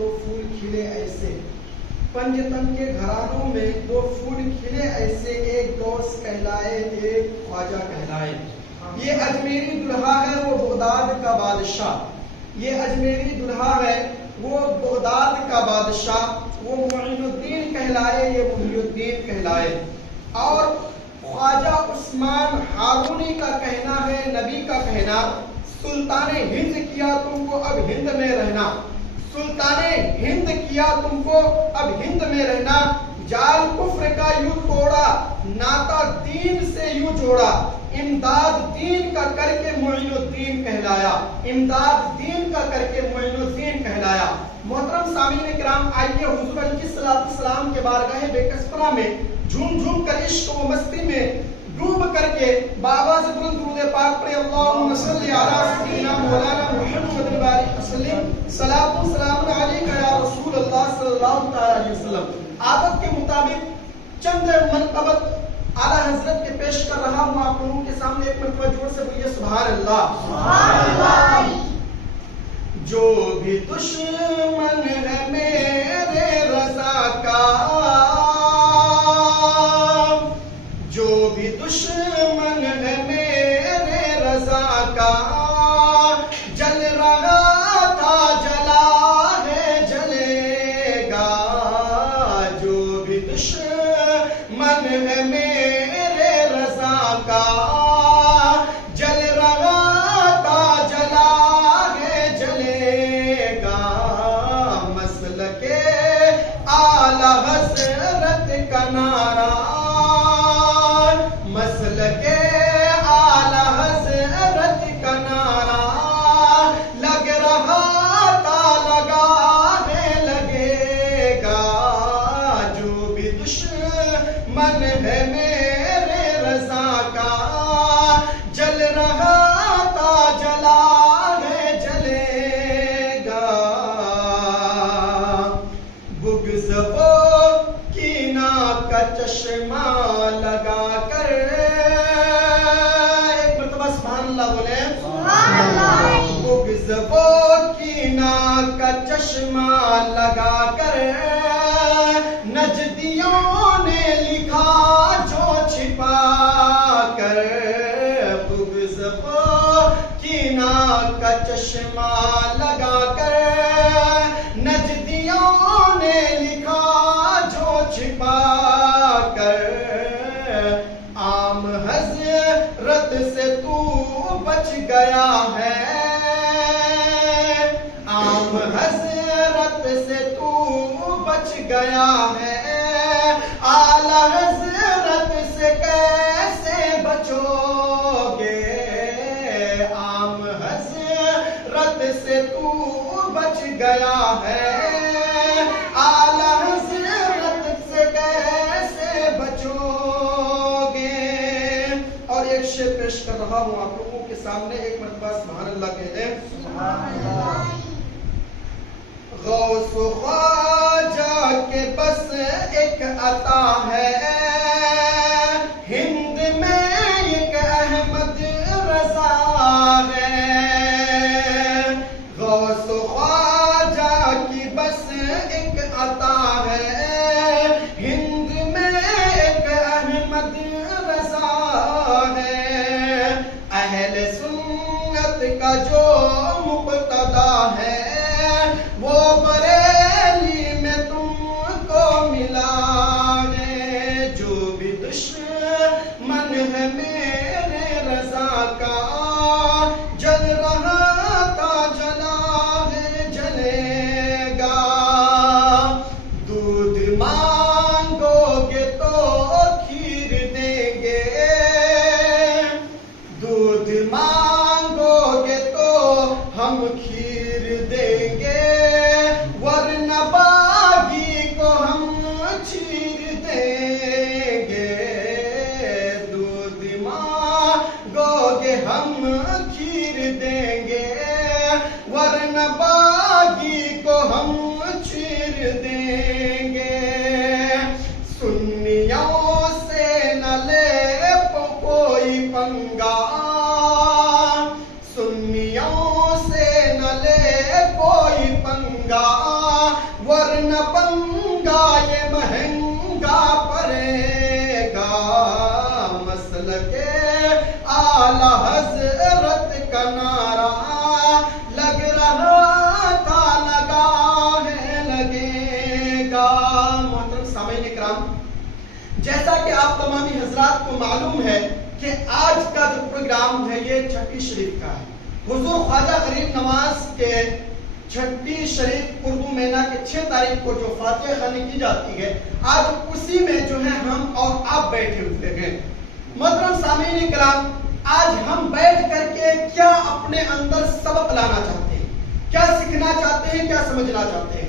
تو پھول کھلے ایسے، پنجتن کے گھرانوں میں وہ پھول کھلے ایسے، ایک دوست کہلائے ایک خواجہ کہلائے۔ یہ اجمیری دلہا ہے وہ بغداد کا بادشاہ، یہ اجمیری دلہا ہے وہ بغداد کا بادشاہ، وہ معین الدین کہلائے، یہ محی الدین کہلائے۔ اور خواجہ عثمان ہارونی کا کہنا ہے، نبی کا کہنا، سلطان ہند کیا تم کو اب ہند میں رہنا، سلطان ہند کیا تم کو اب ہند میں رہنا، جال کفر کا یوں توڑا، ناتا دین سے یوں جوڑا، امداد دین کا کر کے معین الدین کہلایا، امداد دین کا کر کے معین الدین کہلایا۔ محترم سامعین کرام، آئیے حضور علیہ السلام کے بارگاہ بے کسپنا میں جھوم جھوم کر عشق و مستی میں ڈوب کر کے بابا سے بلند درود پاک پڑھے، اللہم صلی علی سیدنا مولانا محمد بارک وسلم، صلاۃ و سلام علیک یا رسول اللہ صلی اللہ تعالی علیہ وسلم۔ عادت کے مطابق چند منقبت اعلیٰ حضرت کے پیش کر رہا ہوں آپ لوگوں کے سامنے، ایک مرتبہ جوڑ سے بولیے سبحان اللہ۔ سبحان اللہ۔ جو بھی دشمن ہے میرے رضا کا، جو بھی دشمن ہے میرے رضا کا، جل رہا تھا جلا ہے جلے گا، جو بھی دشمن ہے میرے رضا کا، جل رہا تھا جلا ہے جلے گا، مسلک اعلی حضرت کا نعرہ، مسلک اعلی حضرت کا نعرہ، لگ رہا تھا لگانے لگے گا، جو بھی دشمن ہے میرے رضا کا، جل رہا تھا جلانے جلے گا، بغض و کینہ کا چشمہ لگا کر، ایک مرتبہ سبحان اللہ بولیں، سبحان اللہ۔ بغض و کینہ کا چشمہ لگا کر، نجدیوں نے لکھا جو چھپا کر، بغض و کینہ کا چشمہ لگا کر، نجدیوں نے لکھا جو چھپا کر، عام حضرت سے تو بچ گیا ہے، عام حضرت سے تو بچ گیا ہے، اعلی حضرت سے کیسے بچو گے، عام حضرت سے تو بچ گیا ہے، اعلی حضرت سے کیسے بچو گے۔ اور ایک شعر پیش کر رہا ہوں آپ لوگوں کے سامنے، ایک مرتبہ سبحان اللہ کہہ دیں، سبحان اللہ۔ غوث و خواجہ کے بس ایک عطا ہے، ہند میں ایک احمد رضا ہے، غوث و خواجہ کی بس ایک عطا ہے، ہند میں ایک احمد رضا ہے، اہل سنت کا جو مقتدا ہے، وہ بریلی میں تم کو ملا ہے، جیسا کہ آپ تمامی حضرات کو معلوم ہے کہ آج کا جو پروگرام ہے یہ چھٹی شریف کا ہے. حضور خواجہ غریب نواز کے چھٹی شریف اردو مہینہ کے 6 تاریخ کو جو فاتحہ خوانی کی جاتی ہے، آج اسی میں جو ہے ہم اور آپ بیٹھے ہوئے ہیں. محترم سامعین کرام، آج ہم بیٹھ کر کے کیا اپنے اندر سبق لانا چاہتے ہیں، کیا سیکھنا چاہتے ہیں، کیا سمجھنا چاہتے ہیں؟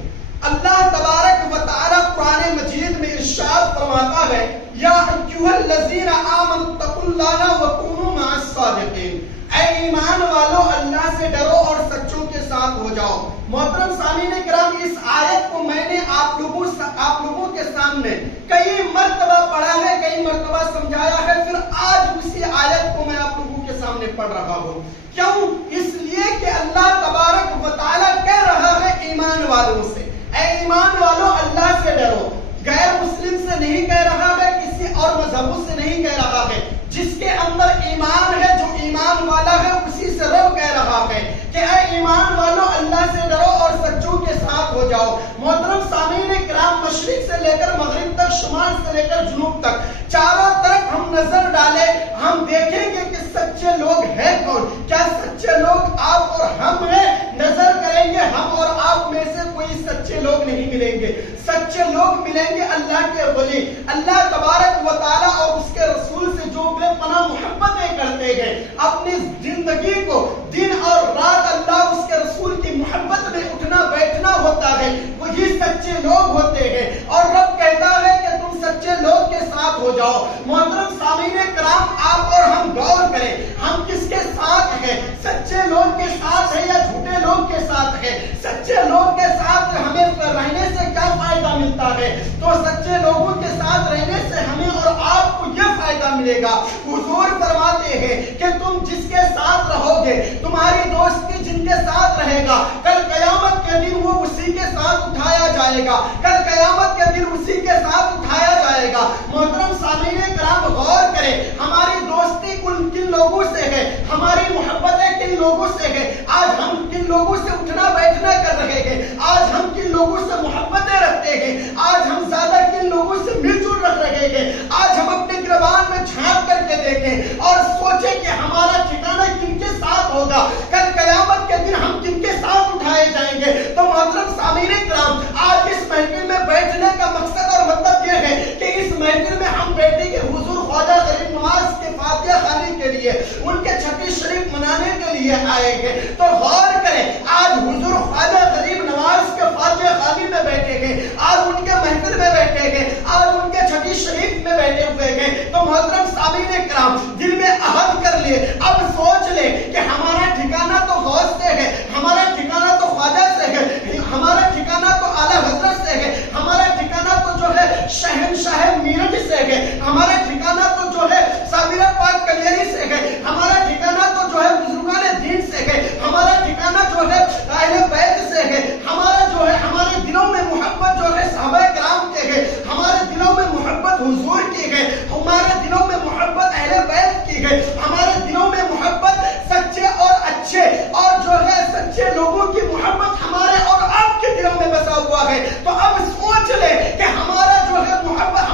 اللہ تبارک و تعالی قرآن مجید میں ارشاد فرماتا ہے، یا ایھا الذین آمنوا اتقوا اللہ وکونوا مع الصادقین، اے ایمان والو اللہ سے ڈرو اور سچوں کے ساتھ ہو جاؤ. محترم سامعین کرام، اس آیت کو میں نے آپ لوگوں کے سامنے کئی مرتبہ پڑھا ہے، کئی مرتبہ سمجھایا ہے، پھر آج اسی آیت کو میں آپ لوگوں کے سامنے پڑھ رہا ہوں. کیوں؟ اس لیے کہ اللہ تبارک و تعالی کہہ رہا ہے ایمان والوں سے، اے ایمان والو اللہ سے ڈرو. غیر مسلم سے نہیں کہہ رہا ہے، کسی اور مذہبوں سے نہیں کہہ رہا ہے. جس کے اندر ایمان ہے، جو ایمان والا ہے، اسی سے رب کہہ رہا ہے کہ اے ایمان والو اللہ سے ڈرو اور سچوں کے ساتھ ہو جاؤ. محترم سامعین کرام، مشرق سے لے کر مغرب تک، شمال سے لے کر جنوب تک، چاروں طرف ہم نظر ڈالیں، ہم دیکھیں گے کہ سچے لوگ ہیں کون. کیا سچے لوگ آپ اور ہم ہیں؟ نظر کریں گے، ہم اور آپ میں سے کوئی سچے لوگ نہیں ملیں گے. سچے لوگ ملیں گے اللہ کے ولی، اللہ تبارک و تعالی اور اس کے رسول سے جو بے پناہ محبتیں کرتے ہیں، اپنی زندگی کو دن اور رات اللہ اس کے رسول کی محبت میں اٹھنا بیٹھنا ہوتا ہے، وہی سچے لوگ ہوتے ہیں. اور رب کہتا ہے کہ تم سچے لوگ کے ساتھ ہو جاؤ. محترم سامعین کرام، آپ اور ہم غور کریں، ہم کس کے ساتھ ہیں؟ سچے لوگ کے ساتھ ہیں یا جھوٹے لوگ کے ساتھ ہیں؟ سچے لوگ کے ساتھ ہمیں رہنے سے کیا فائدہ ملتا ہے؟ تو سچے لوگوں کے ساتھ رہنے سے ہمیں اور آپ کو یہ فائدہ ملے گا. حضور فرماتے ہیں کہ تم جس کے ساتھ رہو گے، تمہاری دوستی جن کے ساتھ رہے گا، کل قیامت کے دن وہ اسی کے ساتھ اٹھایا جائے گا، کل قیامت کے دن اسی کے ساتھ اٹھایا جائے گا. محترم سامعین کرام، غور کریں، ہماری دوستی کن لوگوں سے ہے، ہماری محبتیں کن لوگوں سے ہے. آج ہم کن لوگوں سے اٹھنا بیٹھنا کر رہے ہیں، آج ہم کن لوگوں سے محبتیں رکھتے ہیں، آج ہم زیادہ کن لوگوں سے مل جل رکھ رہے ہیں. آج ہم اپنے گریبان میں جھانک کر کے دیکھیں اور سوچیں کہ ہمارا ٹھکانہ کن کے ساتھ ہوگا، کل قیامت کے دن ہم کن کے ساتھ اٹھائے جائیں گے. تو محترم سامعین کرام، آج اس محفل میں بیٹھنے کا مقصد اور مطلب یہ ہے کہ اس محفل میں ہم بیٹھیں گے حضور خواجہ غریب نواز کے فاتحہ خوانی کے لیے، ان کے چھٹی شریف منانے کے لیے آئے گے. تو غور کریں، آج حضور خواجہ غریب نواز کے فاتحہ خوانی میں بیٹھے گے، آج ان کے محفل میں بیٹھے گے، آج ان کے چھٹی شریف میں بیٹھے ہوئے گے. تو محترم سامعین کرام، دل میں عہد کر لے، اب سوچ لے کہ ہمارا ٹھکانہ تو غوث سے ہے، ہمارا ٹھکانہ تو خواجہ سے ہے، ہمارا ٹھکانہ تو اعلیٰ حضرت سے ہے، ہمارا ٹھکانہ تو جو ہے شہنشاہ میرٹھ سے ہے، ہمارا ٹھکانہ تو جو ہے صابرہ پاک کلیری سے ہے، ہمارا ٹھکانہ تو جو ہے بزرگان دین سے ہے، ہمارا ٹھکانہ جو ہے اہل بیت سے ہے، ہمارا جو ہے ہمارے دلوں میں محبت جو ہے صحابہ کرام کے ہے، ہمارے دلوں میں محبت حضور کی ہے، ہمارے دلوں میں محبت اہل بیت کی ہے، ہمارے دلوں میں محبت سچے اور اچھے اور جو ہے سچے لوگوں کی محبت ہمارے اور آپ کے دلوں میں بسا ہوا ہے. تو اب سوچ لے کہ ہمارا جو ہے محبت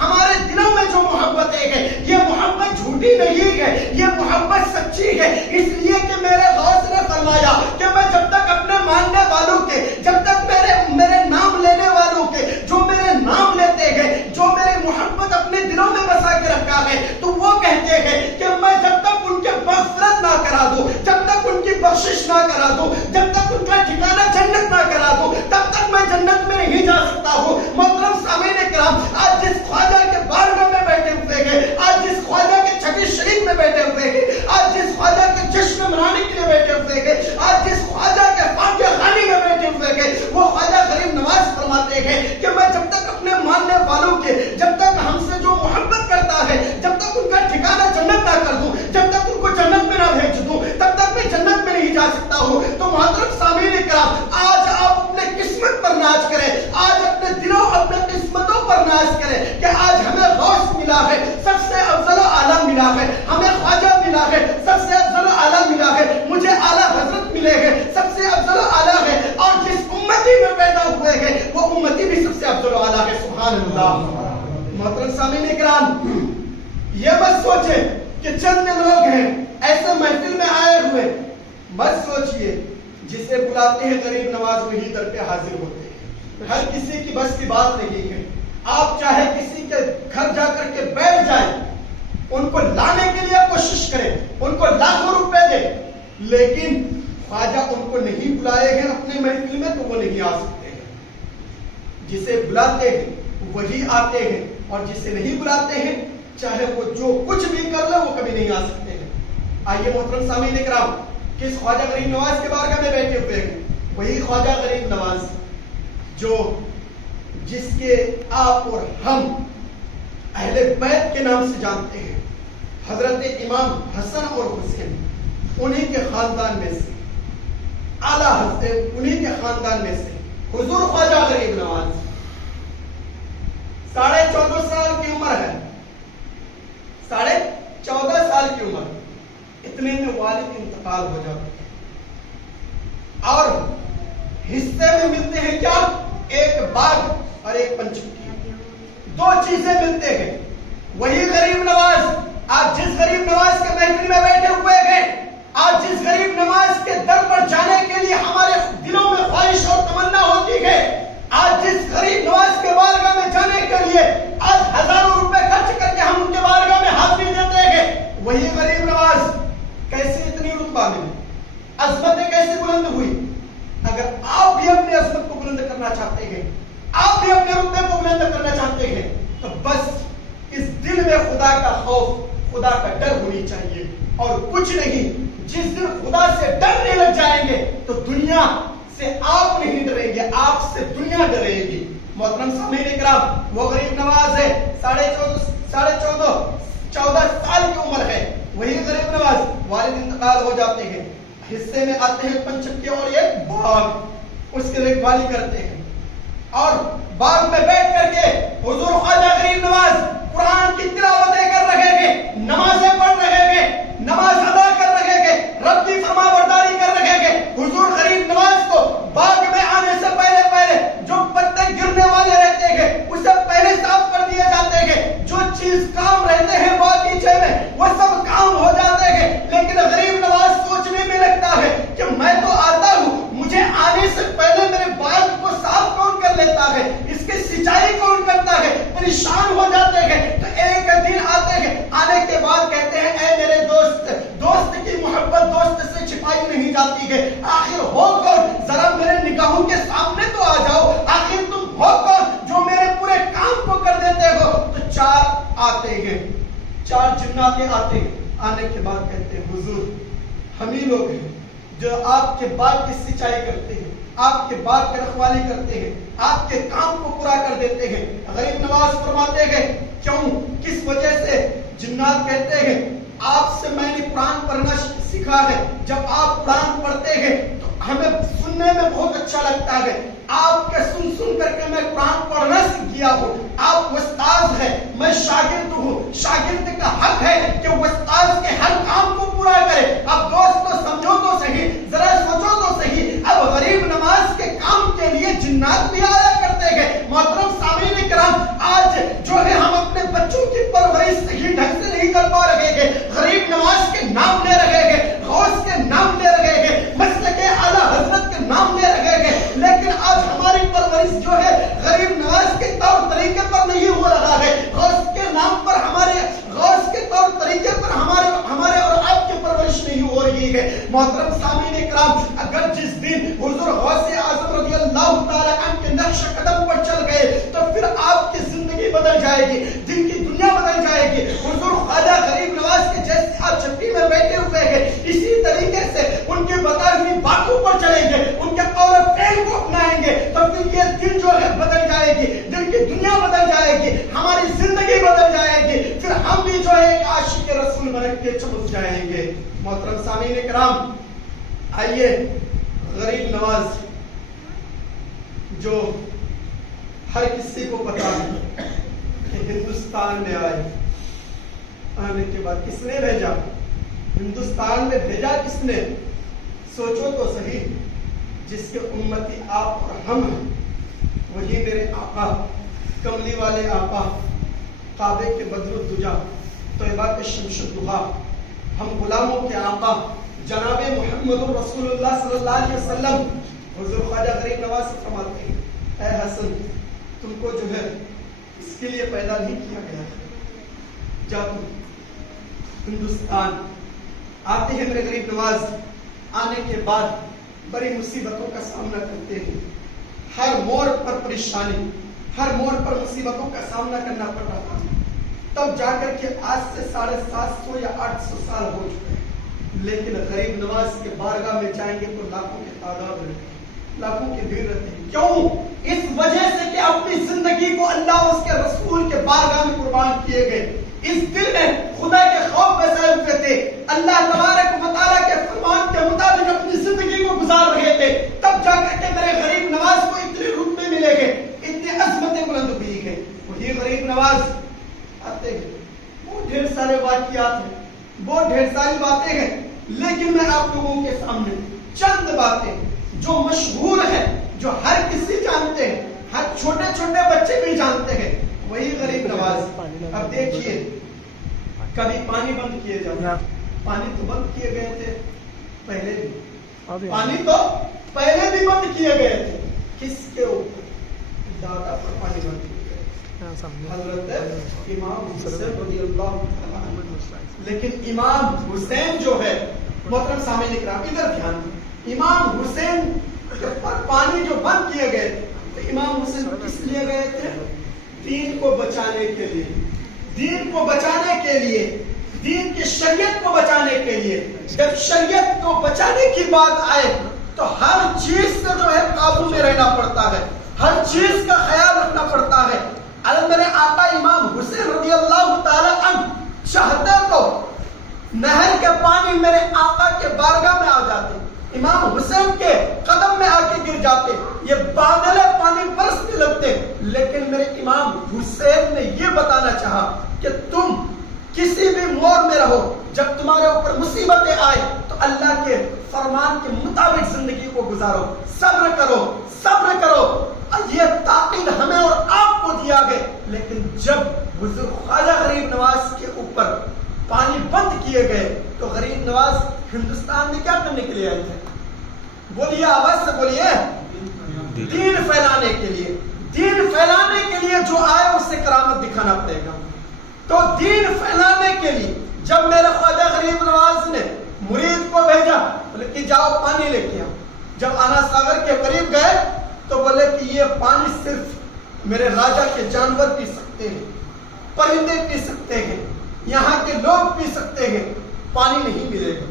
ہمارے دلوں میں جو محبت ہے، یہ محبت جھوٹی نہیں ہے، یہ محبت سچی ہے. اس لیے کہ میرے غوث نے فرمایا کہ میں جب تک اپنے ماننے والوں کے، جب تک میرے نام لینے والوں کے، جو میرے نام لیتے ہیں، جو میری محبت اپنے دلوں میں بسا کے رکھا ہے، تو وہ کہتے ہیں کہ میں جب تک ان کے مغفرت نہ کرا دوں، جب تک ان کی بخشش نہ کرا دوں، جب تک ان کا ٹھکانہ جنت نہ کرا دوں، تب تک میں جنت میں نہیں جا سکتا ہوں. محترم سامعین کرام، آج جس خواجہ کے بارگاہ میں بیٹھے ہوئے ہیں، آج جس خواجہ کے چھٹی شریف میں بیٹھے ہوئے ہیں، آج جس خواجہ کے جشن منانے کے لیے بیٹھے ہوئے ہیں، آج جس خواجہ کے فاتحہ خوانی میں بیٹھے ہوئے ہیں، وہ خواجہ غریب نواز فرماتے ہیں کہ میں جب تک اپنے ماننے والوں کے، جب تک ہم سے جو محبت کرتا ہے، جب تک ان کا ٹھکانہ جنت نہ کر دوں، جب تک ان کو جنت میں نہ بھیج دوں، تب تک میں جنت میں نہیں جا سکتا ہوں. تو محترم سامعین کرام، آج یہ مت سوچے کہ چند لوگ ہیں ایسے محفل میں آئے ہوئے، مت سوچئے جسے بلاتے ہیں غریب نواز وہی در پہ حاضر ہوتے ہیں۔ ہر کسی کی بس کی بات نہیں ہے۔ آپ چاہے کسی کے گھر جا کر کے بیٹھ جائیں، ان کو لانے کے لیے کوشش کریں، ان کو لاکھوں روپے دیں، لیکن خواجہ ان کو نہیں بلائے ہیں اپنے محفل میں تو وہ نہیں آ سکتے ہیں۔ جسے بلاتے ہیں وہی آتے ہیں، اور جسے نہیں بلاتے ہیں چاہے وہ جو کچھ بھی کر لے وہ کبھی نہیں آ سکتے ہیں۔ آئیے محترم سامعین کرام، کس خواجہ غریب نواز کے بارگاہ میں بیٹھے ہوئے ہیں؟ وہی خواجہ غریب نواز جو جس کے آپ اور ہم اہل بیت کے نام سے جانتے ہیں، حضرت امام حسن اور حسین، انہی کے خاندان میں سے اعلیٰ انہی کے خاندان میں سے حضور خواجہ غریب نواز 14.5 سال کی عمر ہے، 14.5 سال کی عمر، اتنے میں والد انتقال ہو جاتے ہیں، اور حصے میں ملتے ہیں کیا؟ ایک باغ اور ایک پنچکی، 2 چیزیں ملتے ہیں۔ وہی غریب نواز، آپ جس غریب نواز کے محفل میں بیٹھے ہوئے ہیں، آج جس غریب نواز کے در پر جانے کے لیے ہمارے دلوں میں خواہش اور تمنا ہوتی ہے، آج جس غریب نواز کے بارگاہ میں جانے کے لیے آج ہزاروں روپے خرچ کر کے ہم ان کے بارگاہ میں حاضری دیتے ہیں، وہی غریب نواز کیسے اتنی رتبہ ملی، عظمتیں کیسے بلند ہوئی؟ اگر آپ بھی اپنی عظمت کو بلند کرنا چاہتے ہیں، آپ بھی اپنے رتبے کو بلند کرنا چاہتے ہیں، تو بس اس دل میں خدا کا خوف، خدا کا ڈر ہونی چاہیے، اور کچھ نہیں۔ جس دن خدا سے ڈرنے لگ جائیں گے تو دنیا سے آپ نہیں ڈریں گے، آپ سے دنیا ڈرے گی۔ محترم سامعین کرام، وہ غریب نواز ہے، 14.5 سال کی عمر ہے، وہی غریب نواز، والد انتقال ہو جاتے ہیں، حصے میں آتے ہیں پنچکی اور ایک باغ، اس کی رکھوالی کرتے ہیں، اور باغ میں بیٹھ کر کے حضور خواجہ غریب نواز قرآن کی تلاوتیں کر رہے ہیں، نمازیں پڑھ رہے ہیں، نماز ادا کر رہے ہیں، رب کی فرما برداری کر رہے ہیں۔ حضور غریب نواز کو باغ میں آنے سے پہلے جو پتے گرنے والے رہتے ہیں اسے پہلے صاف کر دیے جاتے ہیں، جو چیز کام رہتے ہیں باغیچے میں وہ سب کام ہو جاتے ہیں، لیکن غریب نواز سوچنے میں لگتا ہے کہ میں تو آتا ہوں، مجھے آنے سے پہلے میرے باغ کو صاف کون کر لیتا ہے، اس کی سینچائی کون کرتا ہے؟ پریشان ہو جاتے ہیں۔ تو ایک دن آتے ہیں، آنے کے بعد کہتے ہیں اے میرے دوست کی محبت دوست سے چھپائی نہیں جاتی ہے، آخر ہو کون؟ ذرا میرے نگاہوں کے سامنے تو آ جاؤ، آخر تم ہو کون جو میرے پورے کام کو کر دیتے ہو؟ تو 4 آتے ہیں، 4 جنات آتے ہیں، آنے کے بعد کہتے ہیں حضور ہم ہی لوگ ہیں جو آپ کے باغ کی سینچائی کرتے ہیں، آپ کے باغ کی رکھوالی کرتے ہیں، آپ کے کام کو پورا کر دیتے ہیں۔ غریب نواز فرماتے ہیں کیوں، کس وجہ سے؟ جنات کہتے ہیں آپ سے میں نے قرآن پڑھنا سیکھا ہے، جب آپ قرآن پڑھتے ہیں تو ہمیں سننے میں بہت اچھا لگتا ہے، آپ کے سن کر کے میں قرآن پڑھنا سیکھ گیا ہوں، آپ استاد ہیں، میں شاگرد ہوں، شاگرد کا حق ہے کہ وہ استاد کے ہر کام کو پورا کرے۔ اب دوستو سمجھو تو صحیح، ذرا سوچو تو صحیح، اب غریب نواز کے کام کے لیے جنات بھی آیا کرتے ہیں۔ محترم سامعین کرام، آج جو ہے ہم اپنے بچوں کی پرورش صحیح ڈھنگ سے نہیں کر پا رہے ہیں، غریب نواز کے نام لے رہے ہیں، غوث کے نام لے رہے ہیں، مسلک اعلیٰ حضرت کے نام لے رہے ہیں، لیکن آج ہماری پرورش جو ہے غریب نواز کے طور طریقے پر نہیں ہو رہا ہے، غوث کے نام پر غوث کے طور طریقے پر ہمارے اور آپ کی پرورش نہیں ہو رہی ہے۔ محترم سامعین کرام، اگر جس دن حضور غوث اعظم رضی اللہ تعالی عنہ کے نقش قدم پر چل گئے تو پھر آپ کی زندگی بدل جائے گی، دن کی دنیا بدل جائے گی۔ حضور خواجہ غریب نواز کے جیسے آپ چھٹی میں بیٹھے ہوئے ہیں، اسی طریقے سے ان کی بتائی ہوئی باتوں پر چلیں گے، ان کے قول و فعل کو اپنائیں گے تو پھر یہ دن جو ہے بدل جائے گی، دن کی دنیا بدل جائے گی، ہماری زندگی بدل جائے گی، پھر ہم بھی جو ہے ایک عاشق رسول بن کے چمک جائیں گے۔ محترم سامعین کرام، آئیے غریب نواز جو ہر کسی کو پتا ہے کہ ہندوستان میں آنے کے بعد کس نے بھیجا، ہندوستان میں بھیجا کس نے؟ سوچو تو صحیح، جس کے امتی آپ اور ہم ہیں، وہی میرے آقا، کملی والے آقا، کعبے کے بدر الدجا، طیبات شمس الضحیٰ ہم غلاموں کے آقا جناب محمد رسول اللہ صلی اللہ علیہ وسلم حضور خواجہ غریب نواز سے فرماتے ہیں اے حسن تم کو جو ہے اس کے لیے پیدا نہیں کیا گیا ہے، جب ہندوستان آتے ہیں میرے غریب نواز، آنے کے بعد بڑی مصیبتوں کا سامنا کرتے ہیں، ہر موڑ پر پریشانی، ہر موڑ پر مصیبتوں کا سامنا کرنا پڑ رہا ہے، تب جا کر کے آج سے 750 یا 800 سال ہو چکے ہیں، لیکن غریب نواز کے بارگاہ میں جائیں گے تو لاکھوں کے تعداد میں لاکھوں کی بھیڑ رہتی ہے۔ کیوں؟ اس وجہ سے کہ اپنی زندگی کو اللہ اور اس کے رسول کے بارگاہ میں قربان کیے گئے، اس دل میں خدا کے خوف بسائے ہوئے تھے، اللہ تبارک و تعالیٰ کے فرمان کے مطابق اپنی زندگی کو گزار رہے تھے، تب جا کر کے میرے غریب نواز کو اتنے رتبے ملے گئے، اتنی عظمتیں بلند ہوئی گئے۔ وہی غریب نواز آتے ہیں، بہت ڈھیر سارے واقعات ہیں، بہت ڈھیر ساری باتیں ہیں، لیکن میں آپ لوگوں کے سامنے چند باتیں جو مشہور ہیں، جو ہر کسی جانتے ہیں، ہر چھوٹے چھوٹے بچے بھی جانتے ہیں، وہی غریب نواز۔ اب دیکھیے کبھی پانی بند کیے جاتے، پانی تو بند کیے گئے تھے پہلے بھی، پانی تو پہلے بھی بند کیے گئے تھے، کس کے اوپر؟ دادا پر پانی بند کیے گئے، حضرت امام حسین رضی اللہ عنہ۔ لیکن امام حسین جو ہے محترم سامعین اکرام ادھر دھیان دیں، امام حسین پر پانی جو بند کیے گئے تو امام حسین کس لیے گئے تھے؟ دین کو بچانے کے لیے، دین کو بچانے کے لیے، دین کی شریعت کو بچانے کے لیے۔ جب شریعت کو بچانے کی بات آئے تو ہر چیز سے جو ہے قابو میں رہنا پڑتا ہے، ہر چیز کا خیال رکھنا پڑتا ہے۔ اگر میرے آقا امام حسین رضی اللہ تعالی عنہ چاہتے تو نہر کے پانی میرے آقا کے بارگاہ میں آ جاتے، امام حسین کے قدم میں آ کے گر جاتے، یہ بادلے پانی برسنے لگتے، لیکن میرے امام حسین نے یہ بتانا چاہا کہ تم کسی بھی موڑ میں رہو، جب تمہارے اوپر مصیبتیں آئے تو اللہ کے فرمان کے مطابق زندگی کو گزارو، صبر کرو، صبر کرو۔ یہ تاکید ہمیں اور آپ کو دیا گئے، لیکن جب حضور خواجہ غریب نواز کے اوپر پانی بند کیے گئے تو غریب نواز ہندوستان میں کیا کرنے کے لیے آئے تھے؟ بولیے، آواز سے بولیے، دین پھیلانے کے لیے۔ دین پھیلانے کے لیے جو آئے اسے کرامت دکھانا پڑے گا۔ تو دین پھیلانے کے لیے جب میرے خواجہ غریب نواز نے مرید کو بھیجا، بولے کہ جاؤ پانی لے کے آؤ، جب آنا ساگر کے قریب گئے تو بولے کہ یہ پانی صرف میرے راجا کے جانور پی سکتے ہیں، پرندے پی سکتے ہیں، یہاں کے لوگ پی سکتے ہیں، پانی نہیں ملے گا۔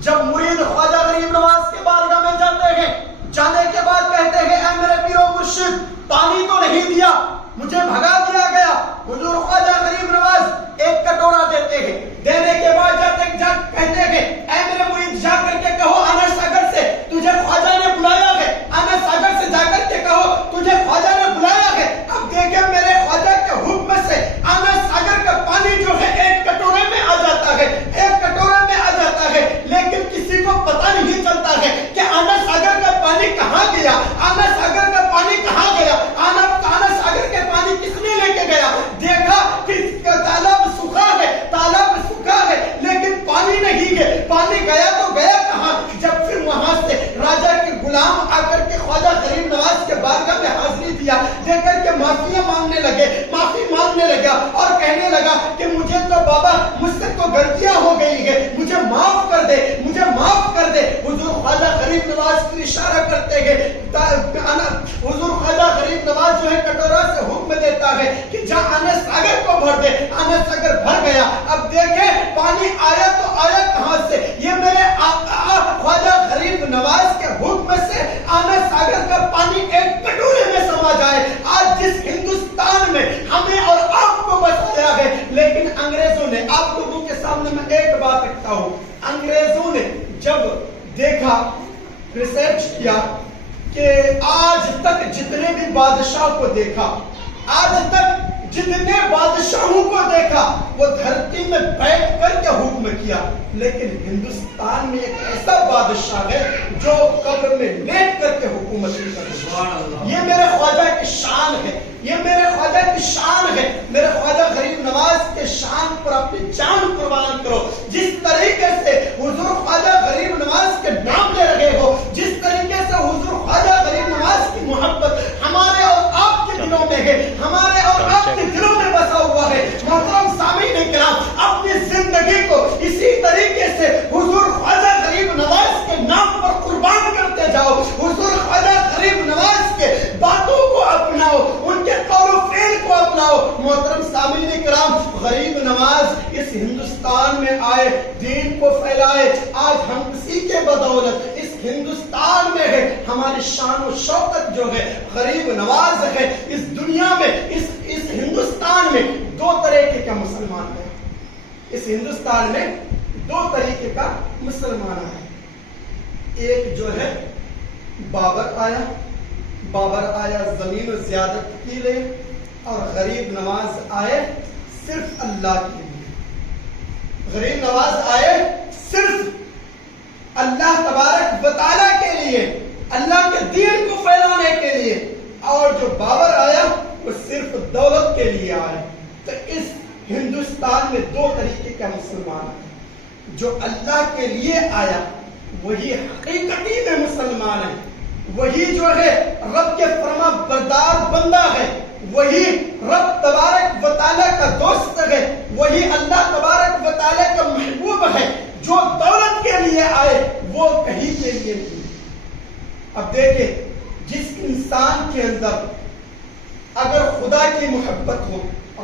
جب مرید خواجہ غریب نواز کے بارگاہ میں جاتے ہیں، جانے کے بعد کہتے ہیں اے میرے پیر و مرشد پانی تو نہیں دیا، مجھے بھگا دیا گیا۔ حضور خواجہ غریب نواز ایک کٹورا دیتے ہیں، دینے کے بعد کہتے ہیں اے میرے مرید جا کر کے کہو آنر ساگر سے تجھے خواجہ نے بلایا ہے، آنر ساگر سے جا کر کے کہو تجھے خواجہ نے بلایا ہے۔ اب دیکھیں میرے خواجہ کے حکم سے آنر ساگر کا پانی جو ہے ایک کٹورے میں آ جاتا ہے، ایک کٹورے میں آ جاتا ہے، لیکن کسی کو پتہ نہیں چلتا ہے کہ آنر ساگر کا پانی کہاں گیا، آنر ساگر کا پانی کہاں گیا، آنر ساگر کے پانی کس نے لے کے گیا۔ دیکھا کہ تالاب سوکھا ہے، تالاب سوکھا ہے، لیکن پانی نہیں گیا، پانی گیا تو گیا کہاں؟ جب پھر وہاں سے راجا کے غلام آ کر کے خواجہ غریب نواز کے بارگاہ میں حاضری دیا، دے کر کے معافیاں مانگنے لگے، معافی مانگنے لگا اور کہنے لگا کہ مجھے تو بابا مجھ سے تو غلطیاں ہو گئی ہے، مجھے معاف کر دے، مجھے معاف کر دے۔ حضور خواجہ غریب نواز کو اشارہ کرتے ہیں، حضور خواجہ غریب نواز جو ہے کٹورا سے حکم دیتا ہے کہ جا آنر ساگر کو بھر دے، آنر ساگر بھر گیا۔ اب دیکھیں پانی آیا تو آیا کہاں سے؟ یہ میرے آقا خواجہ غریب نواز کے حکم سے آنر ساگر کا پانی ایک کٹورے میں سما جائے۔ آج جس ہندوستان میں ہمیں اور آپ کو بچایا ہے، لیکن انگریزوں نے، آپ لوگوں کے سامنے میں ایک بات رکھتا ہوں، انگریزوں نے جب دیکھا، ریسرچ کیا کہ آج تک جتنے بھی بادشاہ کو دیکھا، آج تک جتنے بادشاہوں کو دیکھا وہ دھرتی میں بیٹھ کر کے حکم کیا، لیکن ہندوستان میں ایک ایسا بادشاہ ہے جو قبر میں لیٹ کر کے حکومت کرتا ہے۔ یہ میرے خواجہ کی شان ہے، یہ میرے خواجہ کی شان ہے۔ میرے خواجہ غریب نواز کے شان پر اپنی جان قربان کرو۔ جس طریقے سے حضور خواجہ غریب نواز کے نام لے رہے ہو، جس طریقے سے حضور خواجہ غریب نواز کی محبت ہمارے اور آپ کے دلوں میں ہے، ہمارے اور آپ کے دلوں میں بسا ہوا ہے۔ محترم سامعین کرام، اپنی زندگی کو اسی طریقے سے حضور خواجہ غریب نواز کے نام پر قربان کرتے جاؤ۔ حضور خواجہ غریب نواز کے باتوں کو اپناؤ، ان کے قول و فعل کو اپناؤ۔ محترم سامعین کرام، غریب نواز اس ہندوستان میں آئے، دین کو پھیلائے۔ آج ہم اسی کے بدولت اس ہندوستان میں ہے۔ ہماری شان و شوکت جو ہے غریب نواز ہے۔ اس دنیا میں اس ہندوستان میں دو طریقے کا مسلمان ہے۔ اس ہندوستان میں دو طریقے کا مسلمان ہے۔ ایک جو ہے بابر آیا زمین و زیادت کے لیے، اور غریب نواز آئے صرف اللہ کے لیے۔ غریب نواز آئے صرف اللہ تبارک و تعالیٰ کے لیے، اللہ کے دین کو پھیلانے کے لیے۔ اور جو بابر آیا وہ صرف دولت کے لیے آیا۔ تو اس ہندوستان میں دو طریقے کا مسلمان ہے۔ جو اللہ کے لیے آیا وہی حقیقتی میں مسلمان ہے، وہی جو ہے رب کے فرما بردار بندہ ہے، وہی رب تبارک و تعالیٰ کا دوست ہے، وہی اللہ تبارک و تعالیٰ کا محبوب ہے۔ جو دولت کے لیے آئے وہ کہیں کے لیے نہیں۔ اب دیکھیں، جس انسان کے اندر اگر خدا کی محبت ہو،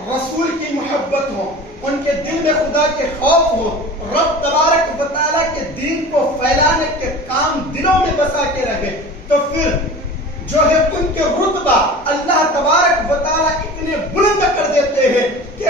رسول کی محبت ہو، ان کے دل میں خدا کے خوف ہو، رب تبارک و تعالیٰ کے دین کو پھیلانے کے کام دلوں میں بسا کے رکھے، تو پھر جو ہے ان کے رتبہ اللہ تبارک و تعالیٰ اتنے بلند کر دیتے ہیں کہ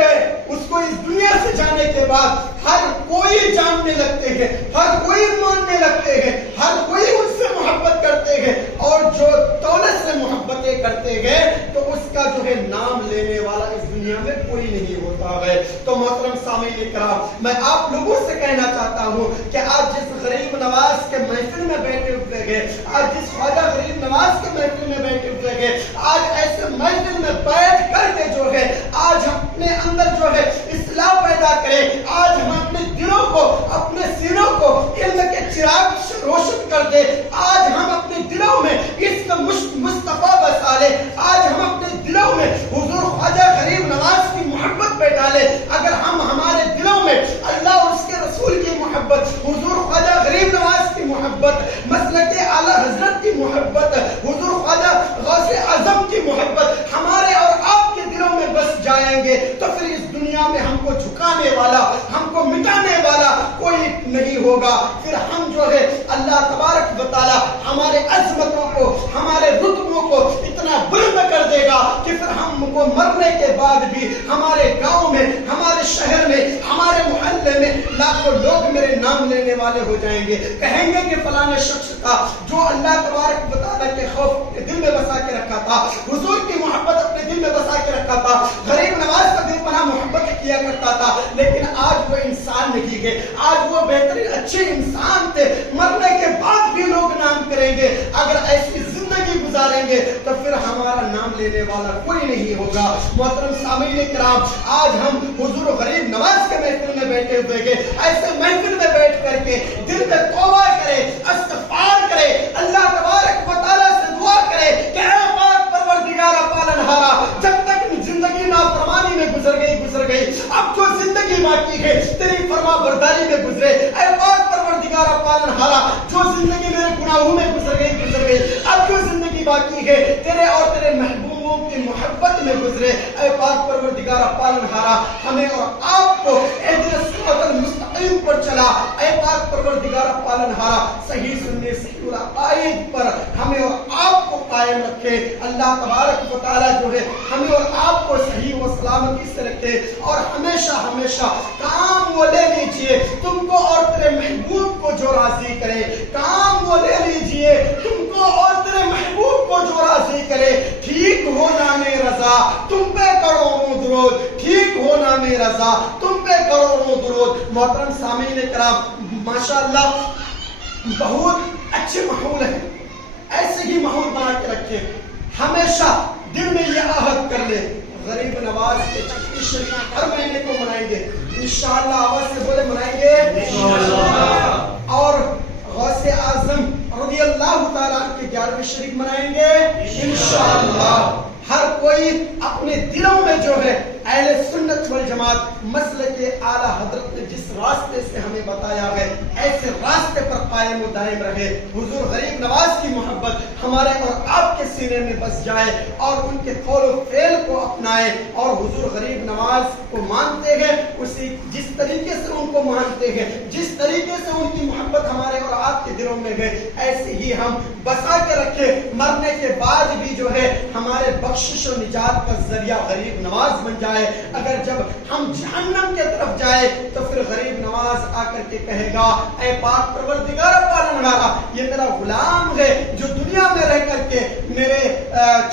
اس کو اس دنیا سے جانے کے بعد ہر کوئی جاننے لگتے ہیں، ہر کوئی ماننے لگتے ہیں، ہر کوئی ان سے محبت کرتے ہیں۔ اور جو دولت سے محبتیں کرتے ہیں تو اس کا جو ہے نام لینے والا اس دنیا میں کوئی نہیں ہوتا ہے۔ تو محترم سامعین کرام، میں آپ لوگوں سے کہنا چاہتا ہوں کہ آج جس غریب نواز کے محفل میں بیٹھے ہوئے ہیں، آج جس خواجہ غریب نواز کے محفل میں بیٹھے ہوئے ہیں، آج ایسے محفل میں بیٹھ کر کے جو ہے آج اپنے اندر جو ہے اصلاح پیدا کریں۔ آج ہم اپنے دلوں کو، اپنے سینوں کو علم کے چراغ سے روشن کر دیں۔ آج ہم اپنے دلوں میں اس کا مصطفیٰ بسا لیں۔ آج ہم اپنے دلوں میں حضور خواجہ غریب نواز کی محبت پہ ڈالیں۔ اگر ہم ہمارے دلوں میں اللہ اور اس کے رسول کی محبت، حضور خواجہ غریب نواز کی محبت، مسلک اعلیٰ حضرت کی محبت، حضور خواجہ غوث اعظم کی محبت ہمارے اور آپ کے دلوں میں بس جائیں گے، تو پھر اس دنیا میں ہم کو جھکانے والا، ہم کو مٹانے والا کوئی نہیں ہوگا۔ پھر ہم جو ہے اللہ تبارک و تعالیٰ ہمارے عظمتوں کو، ہمارے رتبوں کو اتنا بلند کر دے گا کہ پھر ہم کو مرنے کے بعد بھی ہمارے گاؤں میں، ہمارے شہر میں، ہمارے محلے میں لاکھوں لوگ میرے نام لینے والے ہو جائیں گے، کہیں گے کہ فلاں شخص تھا جو اللہ تبارک و تعالیٰ کے خوف اپنے دل میں بسا کے رکھا تھا، حضور کی محبت اپنے دل میں بسا کے رکھا تھا، غریب نواز کا دل پناہ محبت کیا کرتا تھا، لیکن آج وہ انسان نہیں ہے۔ آج وہ بہترین اچھے انسان تھے، مرنے کے بعد بھی لوگ نام کریں گے۔ اگر ایسی زندگی گزاریں گے تو پھر ہمارا نام لینے والا کوئی نہیں ہوگا۔ محترم سامعین کرام، آج ہم حضور غریب نواز کے محفل میں بیٹھے ہوئے ہیں، ایسے محفل میں بیٹھ کر کے دل میں توبہ کرے، استغفار کرے، اللہ تبارک و تعالیٰ سے دعا کرے کہ اے پاک پروردگار پالن ہارا، جب تک زندگی نافرمانی میں گزر گئی اب جو زندگی باقی ہے تیری فرما برداری میں گزرے۔ اے پاک پروردگار پالن ہارا، جو زندگی میرے گناہوں میں گزر گئی اب جو زندگی باقی ہے تیرے اور تیرے محبوبوں کی محبت میں گزرے۔ اے پاک پروردگار پالن ہارا، ہمیں اور آپ کو صراط المستقیم پر چلا۔ اے پاک پروردگار پالن ہارا، صحیح سننے صحیح العقائد پر ہمیں اور آپ کو قائم رکھے۔ اللہ تبارک و تعالیٰ جو ہے ہمیں اور آپ کو صحیح و سلامتی سے رکھے، اور ہمیشہ کام وہ لے لیجئے تم کو اور تیرے محبوب کو جو راضی کرے، کام وہ لے لیجئے تم کو اور تیرے محبوب کو جو راضی کرے۔ ٹھیک ہو جانے رضا تم پہ کرو دعا۔ درود، ٹھیک ہو نام رضا تم پہ کروڑوں درود۔ محترم سامعین کرام، ماشاءاللہ بہت اچھے ماحول ہے، ایسے ہی ماحول بنا کے رکھے، ہمیشہ دل میں یہ عہد کر لے غریب نواز کے چھٹی شریف ہر مہینے کو منائیں گے انشاءاللہ۔ آواز سے بولے منائیں گے انشاءاللہ۔ اور غوث اعظم رضی اللہ تعالیٰ عنہ کے 11ویں شریف منائیں گے انشاءاللہ۔ ہر کوئی اپنے دلوں میں جو ہے اہل سنت والجماعت مسلک اعلیٰ حضرت نے جس راستے سے ہمیں بتایا ہے ایسے راستے پر قائم و دائم رہے۔ حضور غریب نواز کی محبت ہمارے اور آپ کے سینے میں بس جائے اور ان کے قول و فعل کو اپنائے اور حضور غریب نواز کو مانتے ہیں اسی جس طریقے سے ان کو مانتے ہیں، جس طریقے سے ان کی محبت ہمارے اور آپ کے دلوں میں ہے، ایسے ہی ہم بسا کے رکھے مرنے کے بعد بھی جو ہے ہمارے بخشش و نجات کا ذریعہ غریب نواز بن جائے۔ اگر جب ہم جہنم کے طرف جائے تو پھر غریب نواز آ کر کے کہے گا اے پاک پروردگار پالنہارا، یہ میرا غلام ہے جو دنیا میں رہ کر کے میرے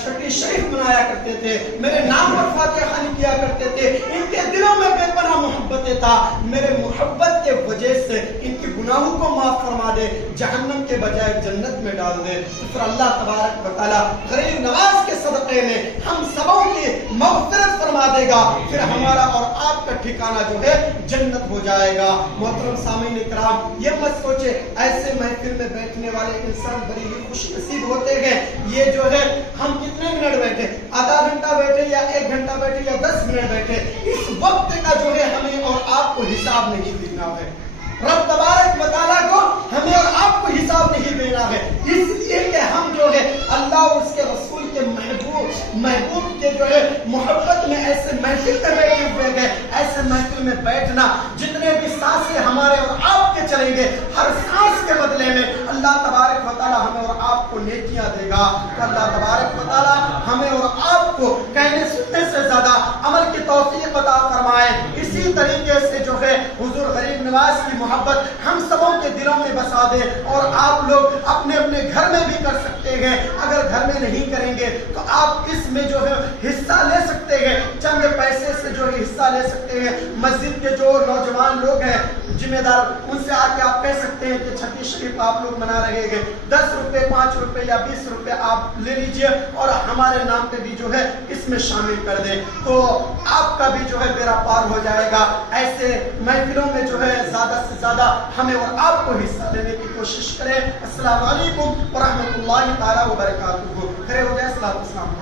چھٹی شریف منایا کرتے تھے، میرے نام پر فاتحہ خوانی کیا کرتے تھے، ان کے دلوں میں بے پناہ محبت تھا، میرے محبت کے وجہ سے ان کی گناہوں کو معاف فرما دے، جہنم کے بجائے جنت میں ڈال دے۔ تو پھر اللہ تبارک و تعالی غریب نواز کے صدقے میں ہم سبوں کی مغفرت فرما دے گا، پھر ہمارا اور آپ کا ٹھکانہ جو ہے جنت ہو جائے گا۔ محترم سامعین کرام، یہ مت سوچے ایسے محفل میں بیٹھنے والے انسان بڑی ہی خوش نصیب ہوتے ہیں، یہ جو ہے ہم کتنے منٹ بیٹھے، آدھا گھنٹہ بیٹھے یا 1 گھنٹہ بیٹھے یا 10 منٹ بیٹھے، اس وقت کا جو ہے ہمیں اور آپ کو حساب نہیں دینا ہے۔ رب تبارک و تعالیٰ کو ہمیں اور آپ کو حساب نہیں دینا ہے، اس لیے کہ ہم جو ہے اللہ اور اس کے رسول کے محبوب کے جو ہے محبت میں ایسے محفل میں بیٹھے ہوئے گئے، ایسے محفل میں بیٹھنا جتنے بھی سانسیں ہمارے اور آپ کے چلیں گے، ہر سانس کے بدلے میں اللہ تبارک و تعالیٰ ہمیں اور آپ کو نیکیاں دے گا۔ تو اللہ تبارک و تعالیٰ ہمیں اور آپ کو کہنے سننے سے زیادہ عمل کی توفیق عطا فرمائے۔ اسی طریقے سے جو ہے حضور غریب نواز کی محبت ہم سبوں کے دلوں میں بسا دے، اور آپ لوگ اپنے اپنے گھر میں بھی کر سکتے ہیں، اگر گھر میں نہیں کریں گے تو آپ اس میں جو ہے حصہ لے سکتے ہیں، چند پیسے سے جو ہے حصہ لے سکتے ہیں۔ مسجد کے جو نوجوان لوگ ہیں ذمہ دار، ان سے آ کے آپ کہہ سکتے ہیں کہ چھٹی شریف آپ لوگ منا رہے ہیں، 10 روپے 5 روپے یا 20 روپے آپ لے لیجئے اور ہمارے نام پہ بھی جو ہے اس میں شامل کر دیں، تو آپ کا بھی جو ہے بیڑا پار ہو جائے گا۔ ایسے محفلوں میں جو ہے زیادہ سے زیادہ ہمیں اور آپ کو حصہ لینے کی کوشش کریں۔ السلام علیکم ورحمۃ اللہ تعالیٰ وبرکاتہ۔ کھڑے ہو جائے، صلاۃ والسلام۔